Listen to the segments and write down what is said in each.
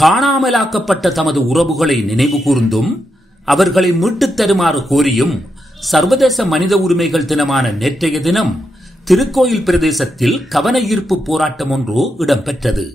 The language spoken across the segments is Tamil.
காணாமலாக்கப்பட்ட தமது உறவுகளை நினைவு கூர்ந்தும் அவர்களை மீட்டுத் தருமாறு கோரியும் சர்வதேச மனித உரிமைகள் தினமான நேற்றைய தினம் திருக்கோயில் பிரதேசத்தில் கவன ஈர்ப்பு போராட்டம் ஒன்று இடம்பெற்றது.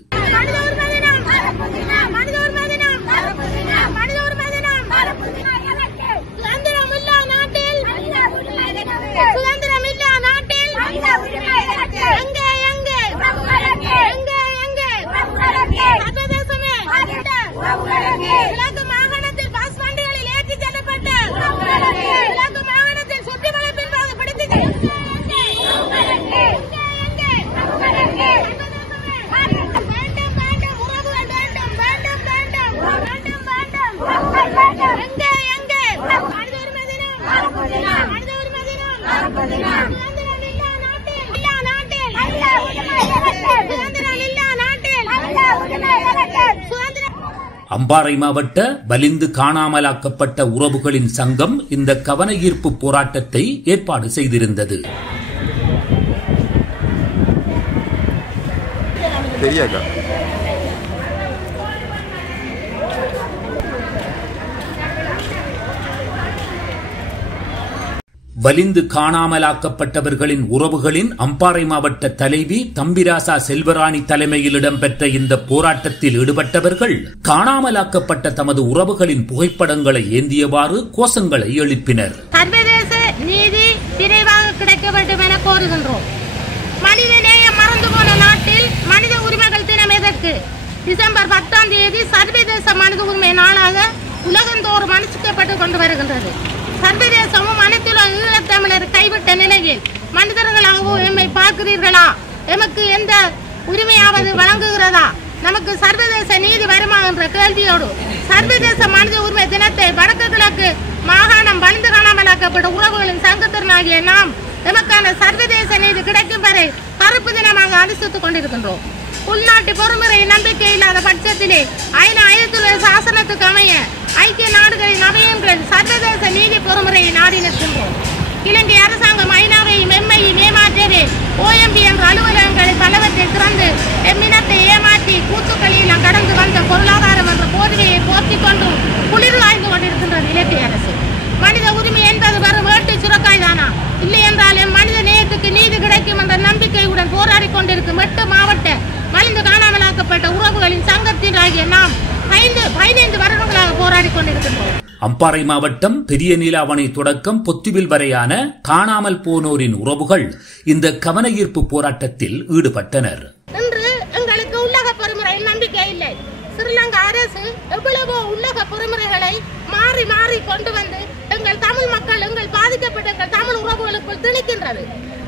அம்பாறை மாவட்ட வலிந்து காணாமலாக்கப்பட்ட உறவுகளின் சங்கம் இந்த கவன ஈர்ப்பு போராட்டத்தை ஏற்பாடு செய்திருந்தது. வலிந்து காணாமலாக்கப்பட்டவர்களின் உறவுகளின் அம்பாறை மாவட்ட தலைவி தம்பிராசா செல்வராணி தலைமையில் இடம்பெற்ற இந்த போராட்டத்தில் ஈடுபட்டவர்கள் காணாமலாக்கப்பட்ட தமது உறவுகளின் புகைப்படங்களை ஏந்தியவாறு கோஷங்களை எழுப்பினர். சர்வதேச நீதி விரைவாக கிடைக்க வேண்டும் என கோருகின்றோம். மனித நேயம் மறந்து போன நாட்டில் மனித உரிமைகள் தினம் எதற்கு? டிசம்பர் 10ஆம் தேதி சர்வதேச மனித உரிமை நாளாக உலகந்தோறும் அனுஷ்டிக்கப்பட்டு கொண்டு வருகின்றது. சர்வதேசமும் அனைத்துலக ஈழத்தமிழர் கைவிட்ட நிலையில் மனிதர்களாகவோ எம்மை பார்க்கிறீர்களா? எமக்கு எந்த உரிமையாவது வழங்குகிறதா? நமக்கு சர்வதேச நீதி வருமா என்ற கேள்வியோடு சர்வதேச மனித உரிமை தினத்தை வடக்கு கிழக்கு மாகாணம் வலிந்து காணாமலாக்கப்பட்ட உறவுகளின் சங்கத்தினாகிய நாம் எமக்கான சர்வதேச நீதி கிடைக்கும் வரை கருப்பு தினமாக அனுஷ்டித்துக் கொண்டிருக்கின்றோம். உள்நாட்டு பொறுமுறை நம்பிக்கை இல்லாத பட்சத்திலே ஐநாயத்துலக சாசனத்துக்கு அமைய ஐக்கிய நாடுகளின் அவையங்கள் சர்வதேச நீதி பொறுமுறையை நாடி நிற்கின்றோம். இலங்கை அரசாங்கம் ஐநாவையும் எம்மையும் ஏமாற்றவே OMB என்ற அலுவலகங்களை பலவற்றை திறந்து எம்மினத்தை ஏமாற்றி கூத்துக்களில் கடந்து வந்த பொருளாதாரம் என்ற போர்வையை போர்த்திக் கொண்டு குளிர் காய்ந்து கொண்டிருக்கின்றது இலங்கை அரசு. மனித உரிமை என்பது வரும் வேட்டு சுரக்காய் தானா? இல்லை என்றால் மனித நேயத்துக்கு நீதி கிடைக்கும் என்ற நம்பிக்கையுடன் போராடி கொண்டிருக்கும் 8 மாவட்ட வலிந்து காணாமலாக்கப்பட்ட உறவுகளின் சங்கத்தினாகிய நாம் 15 வருடங்களாக போராடி கொண்டிருக்கின்றோம். அம்பாறை மாவட்டம் பெரிய நீலாவணை தொடக்கம் பொத்துவில் வரையான காணாமல் போனோரின் உறவுகள் இந்த கவன ஈர்ப்பு போராட்டத்தில் ஈடுபட்டனர். இன்று எங்களுக்கு உலக பொறுமுறை நம்பிக்கை இல்லை. ஸ்ரீலங்கா அரசு எவ்வளவோ உலக பொறுமுறைகளை மாறி மாறி கொண்டு வந்து எங்கள் தமிழ் மக்கள் எங்கள் பாதிக்கப்பட்ட எங்கள் தமிழ் உறவுகளுக்குள் திணிக்கின்றது.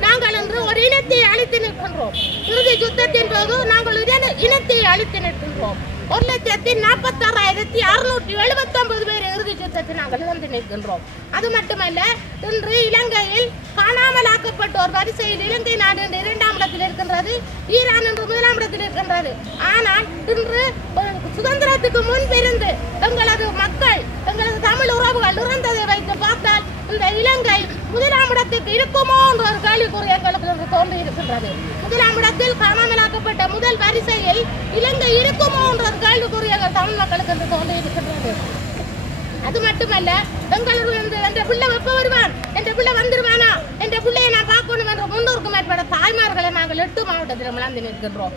நாங்கள் இன்று ஒரு இனத்தை அழித்து நிற்கின்றோம். இறுதி யுத்தத்தின் போது நாங்கள் இனத்தை அழித்து நிற்கின்றோம். 1,46,679 பேர் இறுதி யுத்தத்தை நாங்கள் இழந்து நிற்கின்றோம். அது மட்டுமல்ல, இன்று இலங்கையில் காணாமலாக்கப்பட்டோர் வரிசையில் இலங்கை நாடு என்று 2ஆம் இடத்தில் இருக்கின்றது, ஈரான் என்று 1ஆம் இடத்தில் இருக்கின்றது. ஆனால் இன்று சுதந்திரத்துக்கு முன்பிருந்து எங்களது மக்கள் எங்களது தமிழ் உறவுகள் இறந்ததை வைத்து பார்த்தால் இந்த இலங்கை 1ஆம் இடத்துக்கு இருக்குமோ என்ற ஒரு கேள்விக்குறி எங்களுக்கு தோன்றி இருக்கின்றது. 1ஆம் இடத்தில் காணாமலாக்கப்பட்ட முதல் வரிசையில் இலங்கை இருக்குமோ என்ற ஒரு கேள்விக்குறி எங்கள் தமிழ் மக்களுக்கு என்று தோன்றி இருக்கின்றது. அது மட்டுமல்ல, எங்களுடைய என்ற பிள்ளை எப்ப வருவான், என்ற பிள்ளை வந்துருவானா, என்ற பிள்ளையை நான் பார்க்கணும் என்ற 300க்கும் மேற்பட்ட தாய்மார்களை நாங்கள் 8 மாவட்டத்தில் இழந்து நிற்கின்றோம்.